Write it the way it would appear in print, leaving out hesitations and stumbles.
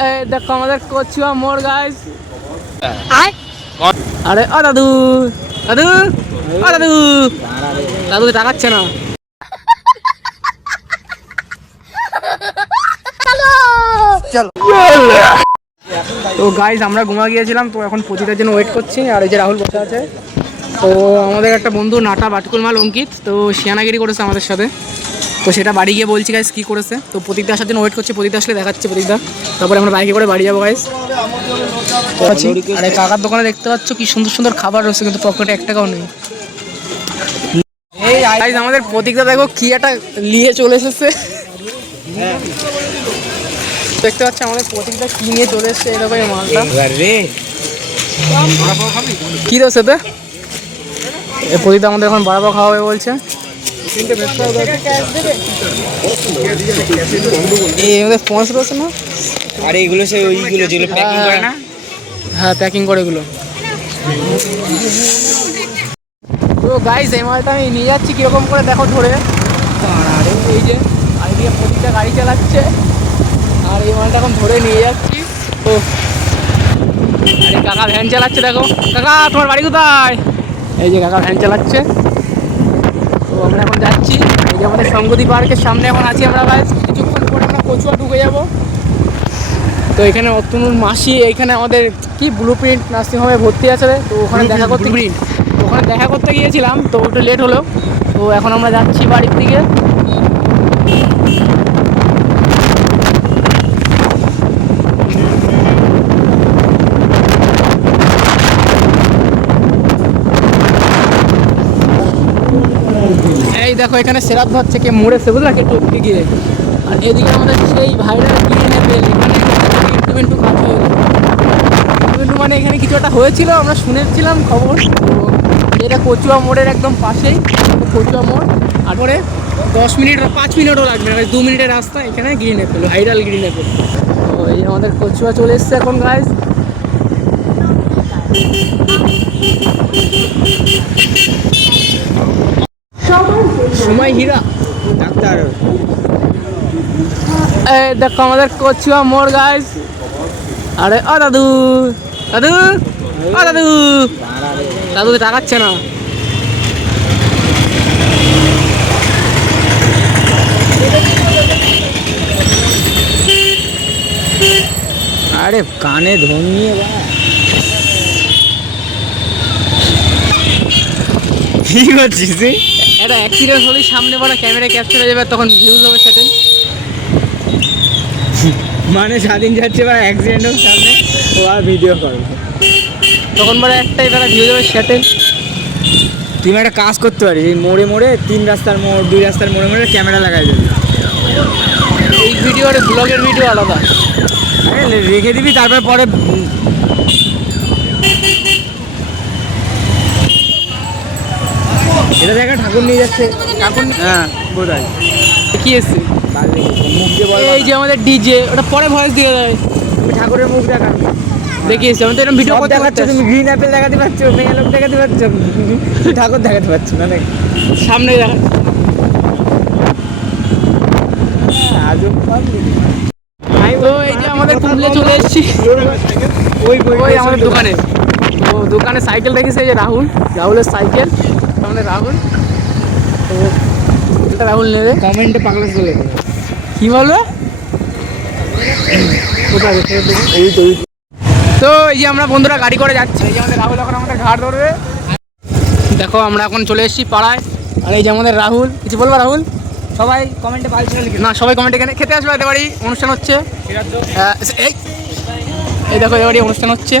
এই দেখো আমাদের কচুয়া মোড় গাইস। আরে ও দাদু দাদু ও দাদু দাদু টাকাচ্ছে না। তো গাইস আমরা ঘুমা গিয়েছিলাম, তো এখন প্রতিটার জন্য ওয়েট করছি। আর এই যে রাহুল বসে আছে। তো আমাদের একটা বন্ধু নাটা বাটকুল মাল অঙ্কিত, তো শিয়ানাগিরি করেছে আমাদের সাথে। তো সেটা বাড়ি গিয়ে বলছি গাইস কী করেছে। তো প্রতীকদা আসার জন্য ওয়েট করছে, প্রতীকদা আসলে দেখাচ্ছে প্রতীকদা। তারপরে আমরা বাইকে করে বাড়ি যাবো গাইস। আর এই কাকার দোকানে দেখতে পাচ্ছ কি সুন্দর সুন্দর খাবার রয়েছে, কিন্তু পকেটে 1 টাকাও নেই। এই গাইস আমাদের প্রতীকদা দেখো কি একটা নিয়ে চলে এসেছে। দেখতে পাচ্ছি আমাদের প্রতীকদা কি নিয়ে চলে এসেছে। এরকম এই মালটা কি রয়েছে তো এই প্রতীকদা আমাদের এখন বড়া খাওয়া হবে বলছে। স্পন্স রয়েছে না? আর এইগুলো সেই ওইগুলো যেগুলো প্যাকিং করে না? হ্যাঁ প্যাকিং করে এগুলো। তো গাইস এই মালটা আমি নিয়ে যাচ্ছি কীরকম করে দেখো ধরে। আর এই যে আইডিয়া প্রতিটা গাড়ি চালাচ্ছে, আর এই মালটা এখন ধরে নিয়ে যাচ্ছি। তো আরে কাকা ভ্যান চালাচ্ছে দেখো। কাকা তোমার বাড়ি কোথায়? এই যে কাকা ভ্যান চালাচ্ছে। তো আমরা এখন যাচ্ছি এই যে আমাদের সংগতি পার্কের সামনে এখন আছি আমরা গাইস। কিছুক্ষণ পরে আমরা কচুয়া ঢুকে যাব। তো এখানে অতনুর মাসি এইখানে আমাদের কি ব্লু প্রিন্ট নার্সিংহোমে ভর্তি আছে, তো ওখানে দেখা করতে গিয়েছিলাম, তো একটু লেট হলো। তো এখন আমরা যাচ্ছি বাড়ির দিকে। এই দেখো এখানে শ্রাদ্ধ হচ্ছে, কে মরেছে বুঝলা, কে টপকে গিয়ে। আর এদিকে আমাদের সেই ভাইরাল কিনে নেবে এখানে একটু কাজ হয়ে গেল। মানে এখানে কিছু একটা হয়েছিল, আমরা শুনেছিলাম খবর। তো এটা কচুয়া মোড়ের একদম পাশেই কচুয়া মোড়। আর পরে 10 মিনিট 5 মিনিটও লাগবে না, 2 মিনিটের রাস্তা। এখানে green Apple, viral green Apple. তো এই আমাদের কচুয়া চলে এসছে এখন গাইজ। সময় হীরা ডাক্তার। এই দেখো আমাদের কচুয়া মোড় গাইজ। আরে ও দাদু দাদু ও দাদু দাদু টাকাচ্ছে না। আরে কানে ধনিয়ে কি করছিস? একটা অ্যাক্সিডেন্ট হলে সামনে বড় ক্যামেরা ক্যাপচার হয়ে যাবে, তখন ভিউজ হবে সেদিন। মানে স্বাধীন যাচ্ছে বা অ্যাক্সিডেন্ট হোক সামনে, ও আর ভিডিও করবে, তখন বড় একটাই বেলা ভিউজ হবে সেদিন। তুমি একটা কাজ করতে পারিস, এই মোড়ে মোড়ে 3 রাস্তার মোড় 2 রাস্তার মোড়ে মোড়ে ক্যামেরা লাগাই দেবে। এই ভিডিও আর ব্লগের ভিডিও আলাদা। আরে রেখে দিবি, তারপর পরে এটা দেখা ঠাকুর নিয়ে যাচ্ছে। ঠাকুর হ্যাঁ বোধহয় কি এসছে মুখ দিয়ে বল। এই যে আমাদের ডিজে, ওটা পরে ভয়েস দিয়ে দেয়। তুমি ঠাকুরের মুখ দেখা দেখিয়েছি আমি তো এরকম ভিডিও করতে দেখাচ্ছ, তুমি গ্রিন অ্যাপেল দেখাতে পারছো, মেয়ে লোক দেখাতে পারছো, ঠাকুর দেখাতে পারছো না নাকি? সামনে দেখা। তো এই যে আমাদের কুমলে চলে এসেছি ওই আমাদের দোকানে। তো দোকানে সাইকেল রেখেছে, এই যে রাহুলের সাইকেল। আমাদের রাহুল, তো এটা রাহুল নেবে। কমেন্টে পাগলা চলে কি বলবো। তো এই যে আমরা বন্ধুরা গাড়ি করে যাচ্ছি। এই যে আমাদের রাহুল এখন আমাদের ঘাট ধরবে। দেখো আমরা এখন চলে এসেছি পাড়ায়। আর এই যে আমাদের রাহুল, কিছু বলবো রাহুল? সবাই কমেন্টে না সবাই কমেন্ট এখানে খেতে আসবে, এতে বাড়ি অনুষ্ঠান হচ্ছে। এই দেখো এবারে অনুষ্ঠান হচ্ছে।